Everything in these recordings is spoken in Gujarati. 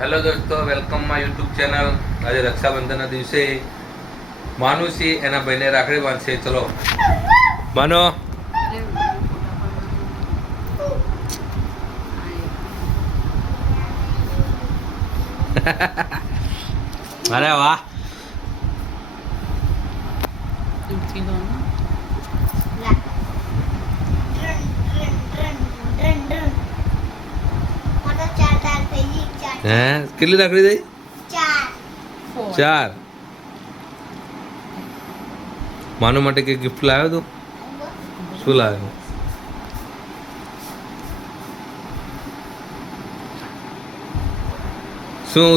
હેલો દોસ્તો, વેલકમ માય યુટ્યુબ ચેનલ. આજે રક્ષાબંધનના દિવસે માનુસી એના ભાઈને રાખડી બાંધશે. ચલો માનો. અરે વાહ. હે કેટલી રાખડી થઈ? 4. માનો માટે કઈ ગિફ્ટ લાવ્યો તું? શું લાવ્યો? શું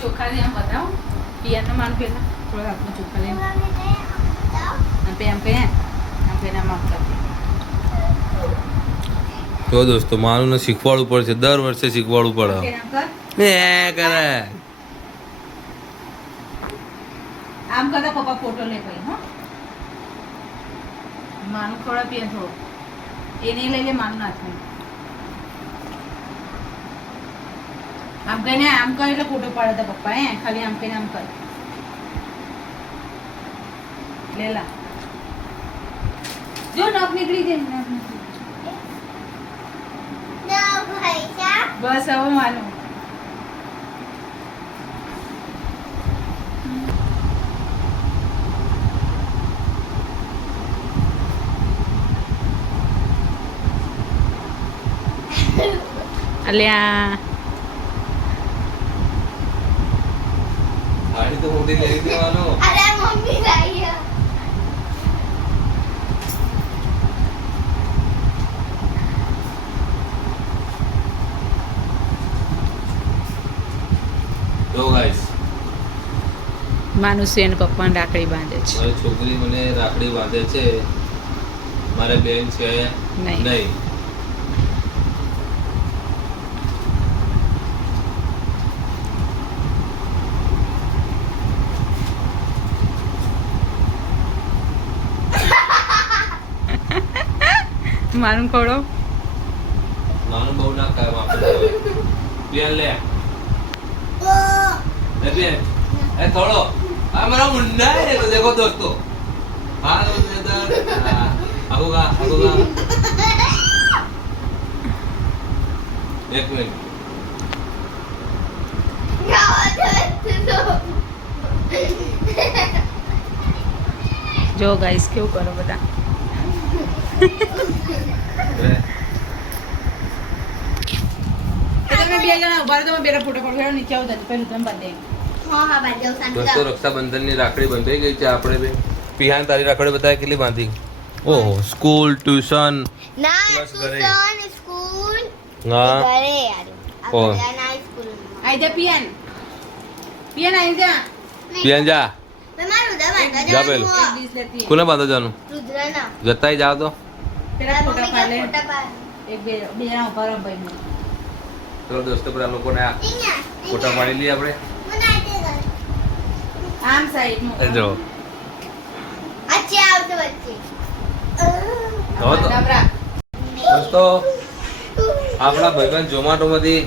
ચોખા ને એમ બતાવો પિયાનો માન પેલા થોડા હાથમાં ચોખા લઈને આમ પે આમ આપતા તો દોસ્તો માનું શીખવાડવું પડશે, દર વર્ષે શીખવાડવું પડે. કરે આમ કરતા પપ્પા ફોટો લે ભાઈ. હો માનું થોડા પિયા થોડો એને લઈ લે માનું નાખે આમ કહીને આમ કર એટલે ફોટો પાડે તા પપ્પા. હે ખાલી આમ કહીને આમ કર લેલા જો નખ નીકળી જાય. બસ હવે માનું અલ્યા ગાડી તો મોટી લઈ દેવાનો. અરે મમ્મી લાવી તો ગાઈસ માનુસી અને પપ્પાને રાખડી બાંધે છે. મારી છોકરી મને રાખડી બાંધે છે. મારે બેન છે નહીં. માનું ખોડો નાનું બહુ ના ખાય વાપરે. બેન લે એ બેન એ થોડો આ મારા મુંડા હે તો દેખો દોસ્તો. હા આગોગા એક મિનિટ. જો ગાઈસ કેવું કરો બધા. તમે બે જણા ઉભા રહો, તમે બે ફોટો પાડો. નીચે આવો તો પહેલું તમે બાંધે. દોસ્તો રક્ષાબંધનની રાખડી બંધાઈ ગઈ છે. આપણે બે પિહાન તારી રાખડી બતાવે કેટલી બાંધી? ઓહો, સ્કૂલ, ટ્યુશન ના પ્લસ ઘરે. ટ્યુશન સ્કૂલ હા ઘરે યાર ઓહ. આ ના સ્કૂલ આઈ જા પિયાન આઈ જા. પિહાન જા. મે મારું દવા જા પેલું. એક ડીશ લેતી કોને બાંધો જાનું? રુદ્રના જતાય જાવ તો. પેલા ફોટા પાડે. ફોટા પાડ એક બે જણા ઉભા રહો ભાઈ. ચલો દોસ્તો પેલા લોકોને આ અહીંયા ફોટા પાડી લઈએ આપણે. બનાઈ દે આમ સાઈડ નું જો અચ્છે આવતો વચ્ચે હવે તો ડબરા. દોસ્તો આપણા ભાઈબંધ ઝોમેટોમાંથી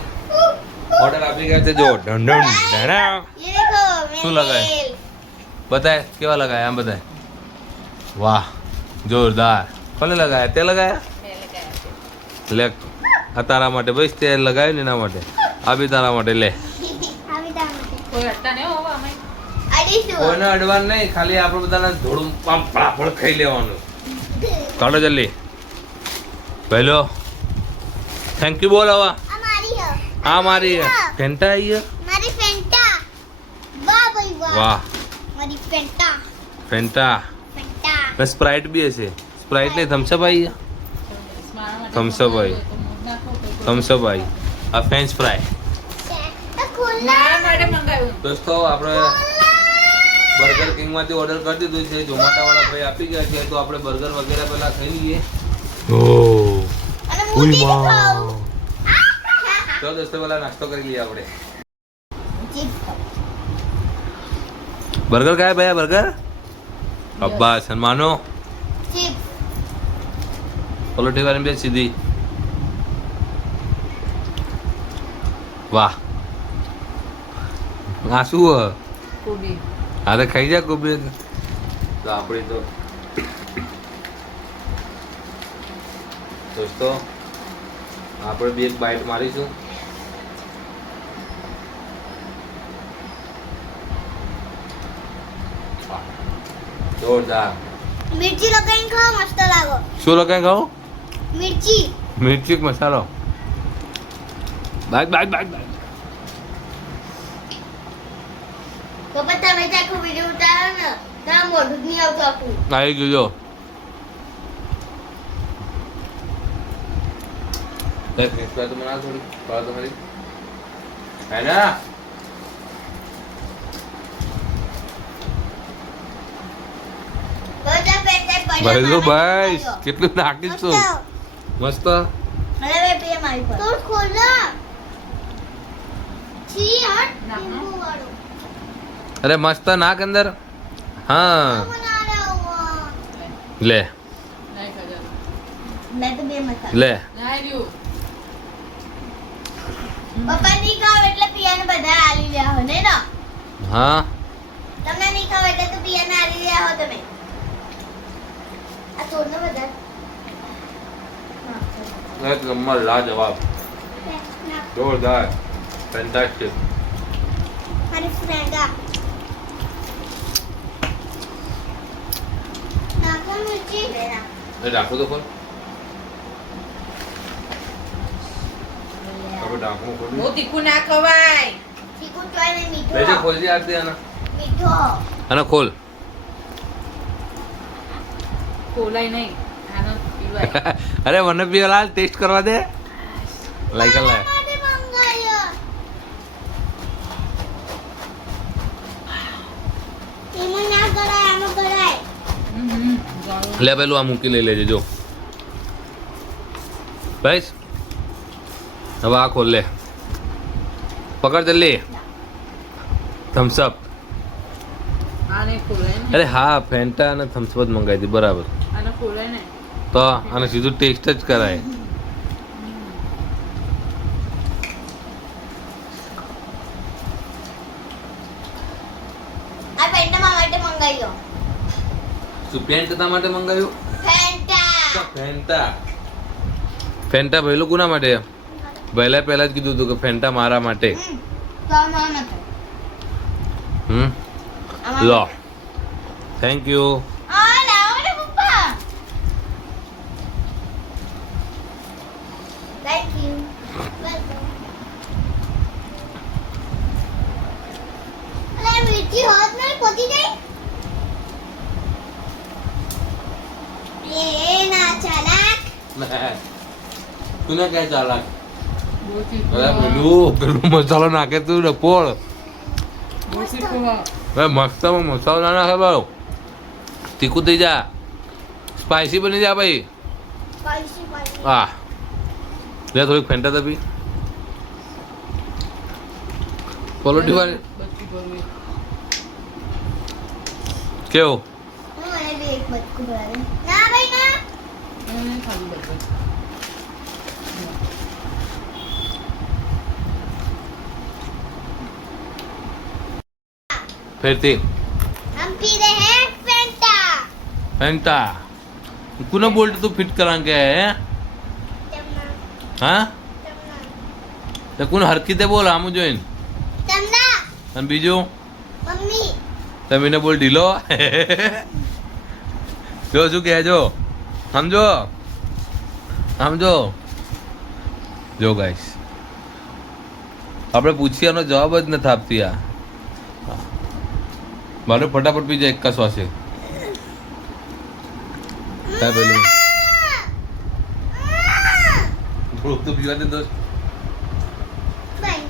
ઓર્ડર આપી ગયા છે. જો ઢંઢણ ઢણા. ये देखो શું લગાય? બતાય કેવા લગાય? આમ બતાય. વાહ જોરદાર. કોને લગાયા? તે લગાયા? લે આ તારા માટે ભાઈ. તે લગાવ્યું ને એના માટે. આ બી તારા માટે. લે આવી દામ કોઈ હટતા નહીં હોવા અમે. અડીશું કોઈને અડવાનું નહીં. ખાલી આપણે બધાને ધોળું આમ ફળાફળ ખાઈ લેવાનું. કાઢો જલ્દી પહેલો. થેન્ક યુ બોલ હવે. અમારી હે આ મારી ફેન્ટા આવી છે. મારી ફેન્ટા વાહ ભાઈ વાહ વાહ મારી ફેન્ટા ફેન્ટા. ફેન્ટા સ્પ્રાઇટ બી હશે. સ્પ્રાઇટ નહીં, થમ્સઅપ આવી છે. થમ્સઅપ ભાઈ. થમ્સઅપ આવી. આ ફ્રેન્ચ ફ્રાય. મારા માટે મંગાવ્યું. દોસ્તો આપણે બર્ગર કિંગમાંથી ઓર્ડર કરી દીધું છે. ઝોમેટો વાળા ભાઈ આપી ગયા છે. તો આપણે બર્ગર વગેરે પહેલા ખાઈ લઈએ. અને મુજી ખાઓ તો દોસ્તો પહેલા નાસ્તો કરી લઈએ આપણે. બર્ગર ખાય ભાઈ? બર્ગર અબ્બા સન્માનો. चिप्स पलटी वाली भी सीधी वाह આ શું હ? કોબી આ તો ખાઈ જા કોબી તો આપણે તો દોસ્તો આપણે બી એક બાઈટ મારીશું. જોરદાર. મિર્ચી લગાવીને ખાઓ મસ્ત લાગો. શું લગાઈ ખાઓ? મિર્ચી. મિર્ચી મસાલો. Byte byte byte byte. પપ્પા તમે ચાખો વિડિયો ઉતારો ને ના મોઢું જ નહીં આવતું આખું. આવી ગયું જો. તો મને થોડી પાડો તમારી હે ના બધા પેટે પડ્યા. ભાઈ જો ભાઈ કેટલું નાખીશ તું મસ્ત. અરે બે પે મારી પર. તો ખોલ ના. છી હટ. ના, ના. લીંબુ વાળો. અરે મસ્ત નાખ અંદર. હા બના રહ્યો હું. લે નહીં ખબર મેં તો બે મસાલા. લે ના રહ્યું પપ્પા નહીં ખાવ એટલે પિયાને બધા આલી રહ્યા હો ને ના. હા તમે નહીં ખાવ એટલે તો પિયાને આલી રહ્યા હો તમે. આ છોડને બધા. એક નંબર લાજવાબ જોરદાર ફેન્ટાસ્ટિક. મારી ફ્રેન્ડ આ. નાખો મિર્ચી. લેના. એ રાખો તો ખોલ. હવે ઢાંકણું ખોલી બહુ તીખું ના ખવાય તીખું ચોય ને મીઠું. લેજે ખોલજી આરતી આના મીઠો. આના ખોલ. ખોલાય નહીં આનો પીવાય અરે મને બી લાલ ટેસ્ટ કરવા દે. લાઈક લે મારા માટે મંગાયો. એમાં ના કરાય આમાં કરાય. લે પેલું આ મૂકી લઈ લેજે જો ભાઈ. હવે આ ખોલ લે. પકડ જલ્દી. થમ્સ અપ. આને ખોલાય ને અરે હા ફેન્ટા અને થમ્સ અપ જ મંગાવી હતી બરાબર. આને ખોલાય ને તો આને સીધું ટેસ્ટ જ કરાય. આ પેન્ટ મારા માટે મંગાયો. શું પેન્ટ તારા માટે મંગાવ્યું? ફેન્ટા. ફેન્ટા. ફેન્ટા ભાઈ કોના માટે? પહેલા જ કીધું હતું કે ફેન્ટા મારા માટે. તો આમાં નથી. લો થેન્ક યુ. આ લાવો ને પપ્પા. Thank you. વેલકમ. અરે મિર્ચી હોત ને પહોંચી જાય. એ ના ચાલાક. તું ને ક્યાં ચાલાક? બહુ અરે તીખું પેલું મસાલો નાખે તું ડપોળ. બહુ તીખું હવે મસ્તમાં મસાલો ના નાખે બાળો. તીખું થઈ જા. સ્પાઈસી બની જા ભાઈ. Spicy spicy. આ લે થોડીક ફેન્ટા તો પી. ક્વોલિટી વાળી બચી ગયું કેવું? હું મને બી એક બચકું ભરાવે. ના ભાઈ ના. એને ખાલી બધું ફેરથી हम पी रहे हैं फेंटा. ફેન્ટા કોને બોલ્ટ તું ફિટ કરા કે હે? तमना હા तमना તે કોને હરખી તે બોલ આમું જોઈને. तमना અને બીજું मम्मी તમે એને બોલ ઢીલો. જો શું કહે જો સમજો સમજો જો ગાઈસ આપણે પૂછીયાનો જવાબ જ નથી આપતી આ. મારે ફટાફટ પી જાય એક શ્વાસે. કાંઈ પેલું થોડુંક તો પીવા દે દોસ્ત. Bye.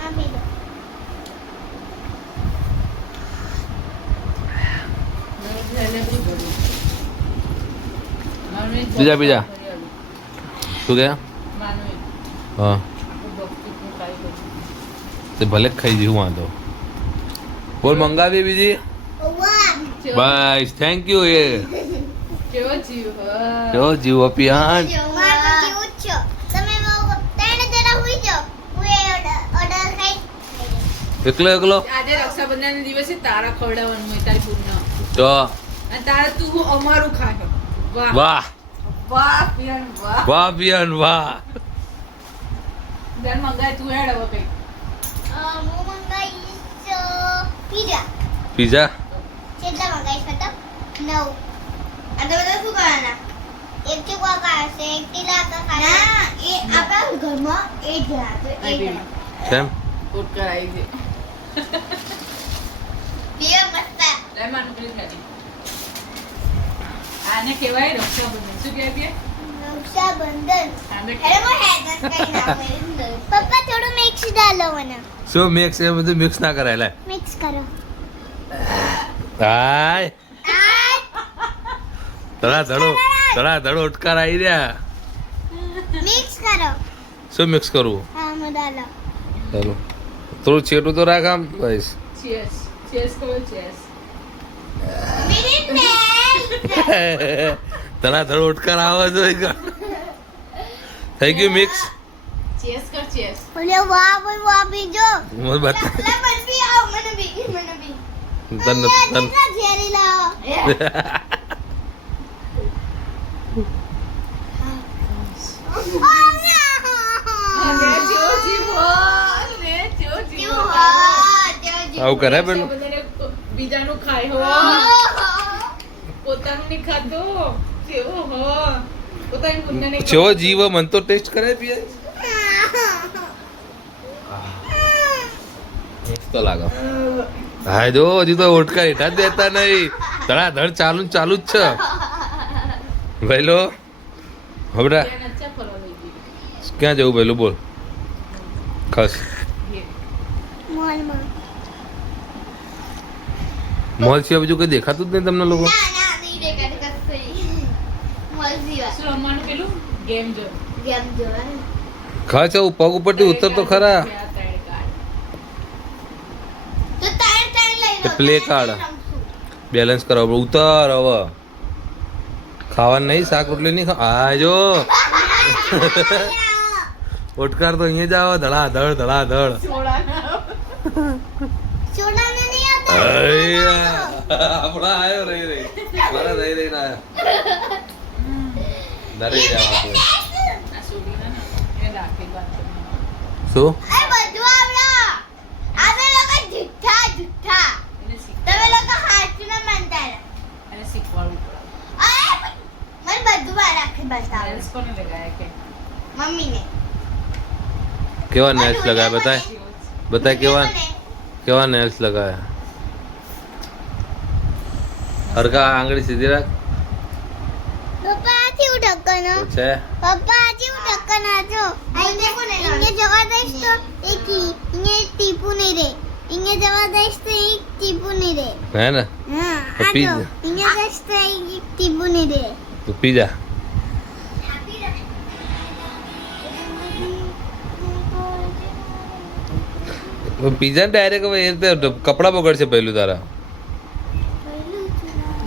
Mami. બીજા બીજા શું કે? હા તે ભલે જ ખાઈ જવું વાંધો. બોલ મંગાવી બીજી. Wow. બસ થેન્ક યુ. એ કેવો જીવ જો જીવો પિયાન. મારું કેવું છો? તમે તેને જરા હુઈ જાઓ. હું એ ઓર્ડર ખાઈ. એકલો એકલો આજે રક્ષાબંધન દિવસે તારા ખવડાવવાનું હોય તારી પૂર્ણ તો અને તારે તું અમારું ખાય વાહ વાહ વાહ પિયન વાહ વાહ પિયન વાહ ઘર મંગાય તું હેડ હવે કઈ હું મંગાઈશ પીઝા પીઝા કેટલા મંગાઈશ ખતમ 9 આ તો બધા શું કરવાના એક ચૂકવા કાશે એક તિલાકા કાશે ના એ આપણા ઘરમાં એ જ હતો એ જ કેમ કોટ કરાઈ દે બે મસ્ત લે માનું પેલી ખાધી આને કહેવાય રક્ષાબંધન શું કહેવાય બે રક્ષાબંધન આને અરે મો હેડ કઈ ના પપ્પા થોડું મિક્સ ડાલો મને શું મિક્સ એ બધું મિક્સ ના કરાય લે મિક્સ કરો હાય તળા ધડો ઉટકાર આવી રહ્યા મિક્સ કરો શું મિક્સ કરવું હા મો ડાલો ચાલો થોડું છેટું તો રાખ આમ બસ ચીયર્સ ચીયર્સ કરો ચીયર્સ મિનિટ મેલ તળા ધડો ઉટકાર આવે છે થઈ ગયું મિક્સ ચીયર્સ કર ચીયર્સ ઓલે વાહ બીજો મને બતા લે મને બી આવ મને બી તન કેટલા ઝેરી લાવો લે જો જીવો લે જો જીવો આવું કરે પેલું બીજાનું ખાય હો પોતાનું નહીં ખાતો કેવો હો પોતાની પુણ્યને જેવો જીવ મન તો ટેસ્ટ કરે પીએ તો લાગે હા જો હજી તો ઓટકા હેઠા જ દેતા નહીં ધડાધડ ચાલુ જ છે ભઈલો હબડા અચ્છા ફરવા લઈ ગઈ ક્યાં જવું ભઈલું બોલ ખસ મોલમાં મોલ સિવાય બીજું કઈ દેખાતું જ નહીં તમને લોકો ના નહીં દેખાતું કશું મોલ જીવા શું રમવાનું પેલું ગેમ જો ગેમ જોવાનું ખસ આવું પગ ઉપરથી ઉતર તો ખરા તો ટાઈમ લઈ લો પ્લે કાર્ડ બેલેન્સ કરાવો ઉતર હવે ખાવાનું નહીં શાક રોટલી નહીં આ જો ઓટકાર તો અહીંયા જ આવે ધડાધડ છોડાને નહીં આવતા આપણા આયો રહી મારા રહી ના આયા દરે જાવ આપણે આ છોડીને ને એને રાખી વાત શું એ બધું આવડો અમે લોકો જુઠ્ઠા એને શીખ તમે લોકો હાચું ના માનતા એને શીખવાડવું પડે અરે મને બધું બહાર રાખી બતાવો નેલ્સ કોને લગાયા કે મમ્મીને કેવા નેલ્સ લગાયા બતાય બતાય કેવા નેલ્સ લગાયા હરકા આંગળી સીધી રાખ પપ્પા આથી હું ઢક્કન છે પપ્પા આથી હું ઢક્કન આજો ઇંગે જવા દઈશ તો એક ઇંગે ટીપુ નહીં રે ઇંગે જવા દઈશ તો એક ટીપુ નહીં રે હે ને હા તો આજો પી- ઇંગે દઈશ તો એક ટીપુ નહીં રે તું પી જા પીઝા ડાયરેક્ટ હવે એ રીતે કપડા બગડશે પહેલું તારા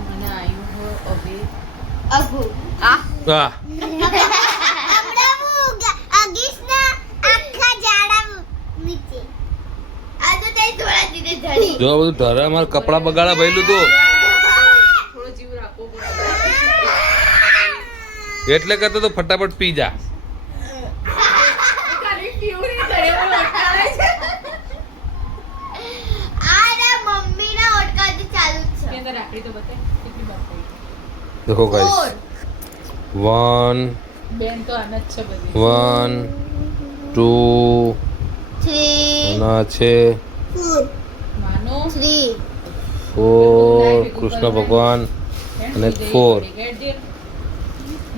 મને આયુ હો અબે અગુ આ હા હમણાં હું અગીસના આખા જાડા નીચે આ તો તે થોડા દીધે ધડી જો બધું ઢરે અમારે કપડા બગાડા પહેલું તો થોડો જીવ રાખવો પડે એટલે કરતો તો ફટાફટ પી જા ખાલી પીવું નહીં કરે એવો લટકાવે છે આ ના મમ્મીના ઓટકાથી ચાલુ જ કે તો રાખડી તો બતાય કેટલી બાર થઈ દેખો ગાઈસ 1 બેન તો આનંદ છે બધી 1 2 છે ના છે માનો 4 કૃષ્ણ ભગવાન અને 4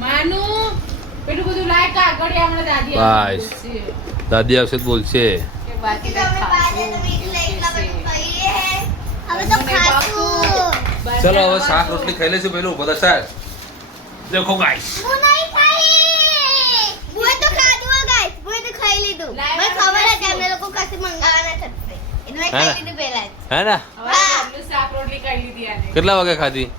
માનુ પેલું બધું લાય કાગળ હમણાં દાદી બસ. દાદી આવશે તો બોલશે કે બાકી તમે બાજે તમે એકલા બધું ખાઈએ હવે તો ખાશું ચલો હવે શાક રોટલી ખાઈ લેશું પેલું બધા શાક દેખો ગાઈસ હું નહીં ખાઈ હું તો ખાધું ગાઈસ હું તો ખાઈ લીધું મને ખબર હતી અમને લોકો કશે મંગાવવાના થશે એટલે મેં ખાઈ લીધું પહેલા જ હે ને હવે એટલું શાક રોટલી ખાઈ લીધી આને કેટલા વાગે ખાધી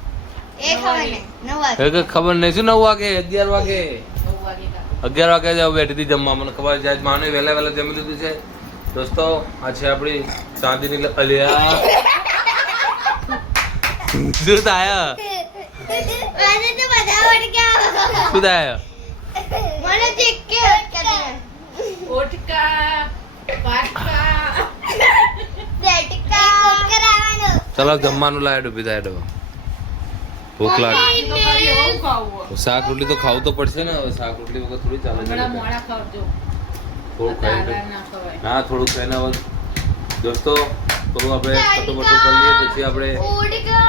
એ ખબર નહીં 9 વાગે એ ખબર નહીં શું 9 વાગે 11 વાગે 9 વાગે 11 વાગે જ બેઠી હતી જમવા મને ખબર છે આજ માને વહેલા જમી લીધું છે દોસ્તો આ છે આપણી ચાંદીની અલિયા શું થાય મને તો બધા વડ ગયા શું થાય મને ચેક કે ઓટકા પાટકા બેટકા કરાવવાનો ચલો જમવાનું લાય ડૂબી થાય ડો ભૂખ લાગી તો કરી એવું ખાવું શાક રોટલી તો ખાવું તો પડશે ને હવે શાક રોટલી વગર થોડી ચાલે હમણાં છે મોડા ખાવજો થોડું ખાઈ તારા ના ખવાય ના થોડું ખાઈને હવે દોસ્તો થોડું આપણે ફટોફટો કરી લઈએ પછી આપણે ઉડકા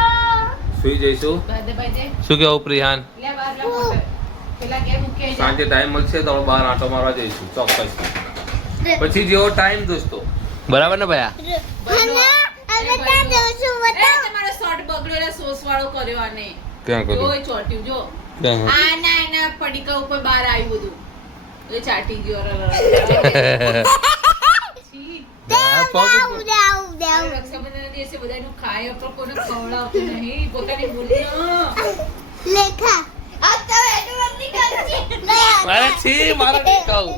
સુઈ જઈશું ભાઈ શું કેવું પ્રિહાન લે બાર લે મોટર. પેલા ઘેર મૂકી આવી જા. સાંજે ટાઈમ મળશે તો આપણે બહાર આંટો મારવા જઈશું ચોક્કસ પછી જેવો ટાઈમ દોસ્તો બરાબર ને ભયા હવે ત્યાં જઉં છું એ તમારો શોર્ટ બગડ્યો એટલે સોસ વાળો કર્યો આને ક્યાં જો કર્યું એ ચોટ્યું જો ક્યાં આ ના એના પડીકા ઉપર બહાર આવ્યું બધું એ ચાટી ગયો છી. આ રક્ષાબંધનના દિવસે બધાનું ખાય પણ કોઈને ખવડાવતું નહીં પોતાની બોલી લેખા આ તો એટલું નથી કરતી અરે છી મારે નહીં ખાવું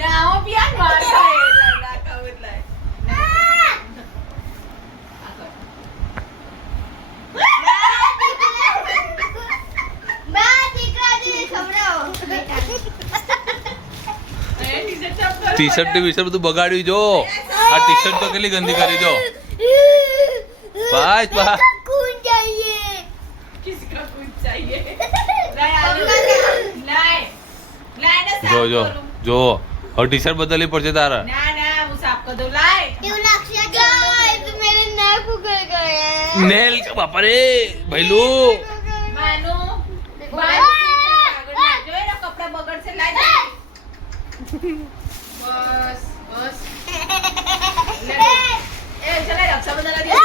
ના હો પિયાન માર ખાય ના ખાવ એટલે ટી શર્ટ ટી શર્ટ બધું બગાડ્યું જો આ ટી શર્ટ તો કેટલી ગંદી કરી જો બસ બસ कौन चाहिए किसका कुछ चाहिए लाए आलू लाए लाए ना साफ જો જો करो। જો હવે ટી શર્ટ બદલવી પડશે તારે ना ना वो साफ कर दो लाए क्यों लक्ष्य गाइस मेरे नाक उगल गए નેલ કે બાપા રે ભઈલું मानो जो है ना कपड़ा बगड़ से लाए दे। बस बस ले दो। ए चले रक्षाबंधन दिया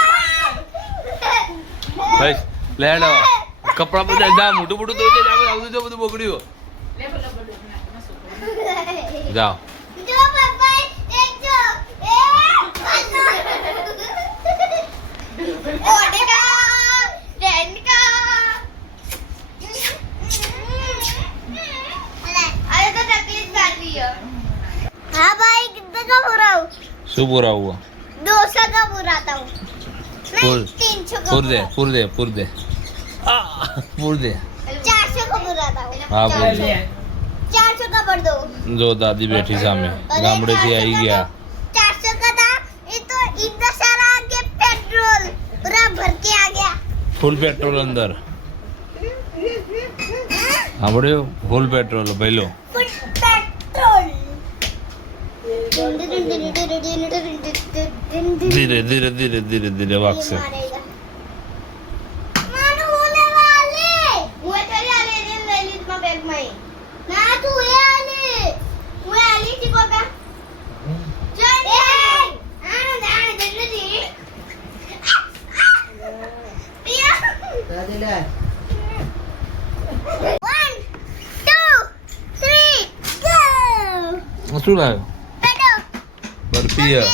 બસ લેડ કપડા બધા જા મોટું મોટું ધોઈ દે આવતું જો બધું બગડ્યું ले बोलो बोलो ना मत જાઓ जो पापा एक जो ओडे का टेन का अरे तो तकलीफ कर दी है हाँ भाई कितने का पूरा हूँ શું પૂરા હુઆ 200 का पूरा था हूँ ફૂલ 300 का પૂર દે પૂર દે પૂર દે પૂર દે 400 का पूरा था हूँ હા પૂર દે 400 का भर दो જો દાદી બેઠી સામે ગામડેથી આવી ગયા 400 का था ये तो इतना सारा आगे पेट्रोल पूरा भर के आ गया ફૂલ પેટ્રોલ અંદર સાંભળ્યું ફૂલ પેટ્રોલ ભઈલો फुल पेट्रोल ધીરે ધીરે ધીરે ધીરે ધીરે વાગશે मानो होने वाले वो तेरे आले ने ले ली इसमें बैग में ना तू ये आले वो आली थी को का चल आना जाना जल्दी पिया 1 2 3 go શું લાવ્યો पेटो બરફી આ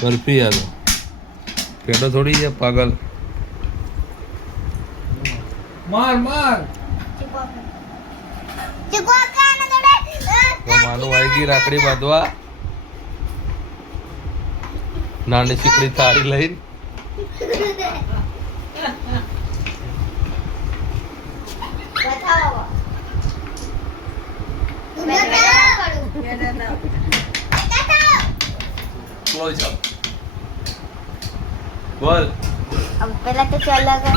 બરફી આ તો પેટો થોડી છે પાગલ मार मार चिको का ना थोड़े તો માનું આવી ગઈ રાખડી બાંધવા નાની ચીકડી થાળી લઈને बताओ मैं क्या करूं ક્લોઝ અપ બોલ अब पहला तो चलो कर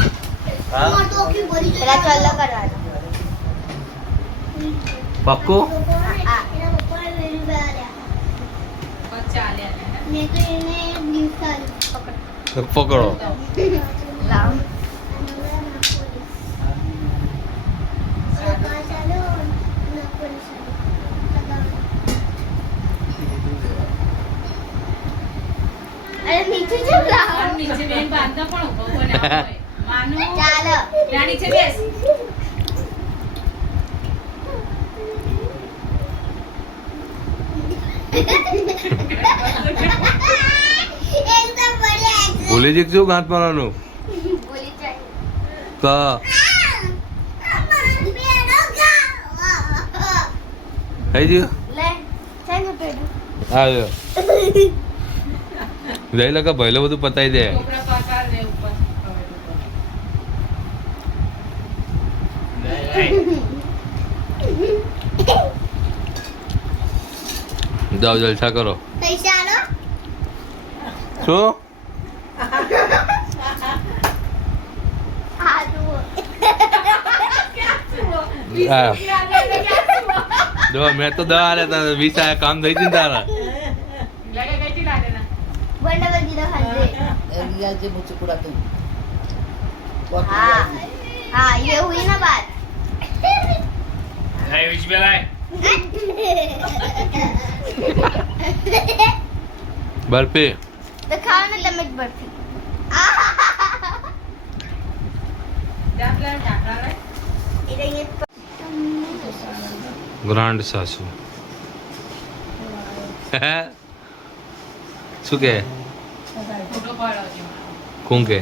હા पहला चलो करवाना પક્કો बच्चा ले मैं तो इन्हें निकाल પકડો लाओ अरे नीचे चल रहा और नीचे बेन बांधना पण उभं उभं नाही होय. मानू चलो या नीचे बेस एकदम बढ़िया ભૂલી જઈ શું ગાંઠ મારવાનું बोली चाहिए તો થઈ ગયું ले આવ્યો જઈ લગા ભાઈલો બધું પતાવી દે ચોપડા પાકા ને ઉપર જાઓ જલસા કરો પૈસા આલો શું આ જુઓ હા. જો મેં તો દવા લેતા વિસા કામ થઈ ગયું તારા લગે ગઈ થી લાગે ના વંડા બગી દો ખાજે रिया जे मुझे पूरा तुम हाँ हाँ ये हुई ना बात બરફી तो खाओ ना तमिज बर्फी ડાબલા ઢાકણા રે इधर ये ગ્રાન્ડ સાસુ શું કે ફોટો પાડો કોણ કે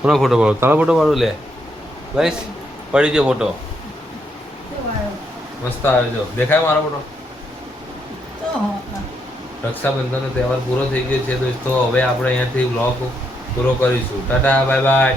કોનો ફોટો પાડો તારો ફોટો પાડો લે બસ પડી ગયો ફોટો મસ્ત આવે જો દેખાય મારો ફોટો રક્ષાબંધનનો તહેવાર પૂરો થઈ ગયો છે દોસ્તો હવે આપણે અહીંયાથી બ્લોગ પૂરો કરીશું ટાટા બાય બાય